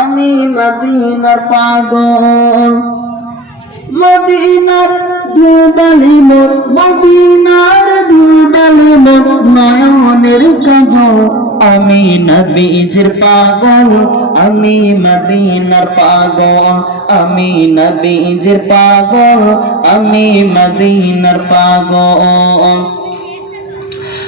আমি মদিনার পাগল। মদিনার দুবালি মোর, মদিনার দুবালি মোর, নয়নের কাজল, আমি নবীজির পাগল, আমি মদিনার পাগল, আমি নবীজির পাগল, আমি মদিনার পাগল।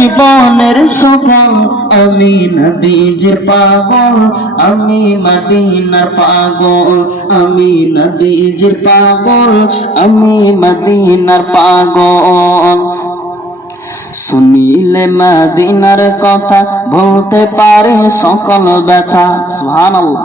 জীবনের সফল, আমি নদীজের পাগল, আমি মদিনার পাগল, আমি নদীজের পাগল, আমি মদিনার পাগল। শুনিলে মদিনার কথা বলতে পারে সকল ব্যথা, সুবহানাল্লাহ।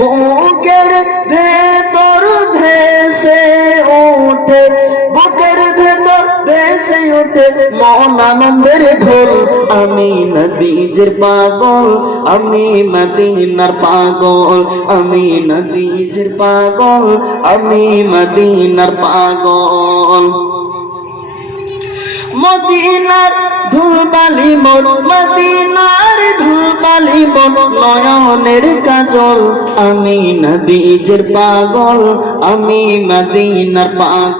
বুকের ভেতর ভেসে ওঠে, বুকের ভেতর ভেসে ওঠে মন আনন্দের ঢোল। আমি নদীজের পাগল, আমি মদিনার পাগল, আমি নদীজের পাগল, আমি মদিনার পাগল। মদিনার ধুবালি মোর মদিনার মোর নয়নের কাজল আমি নদীজের পাগল আমি মদিনার পাগল।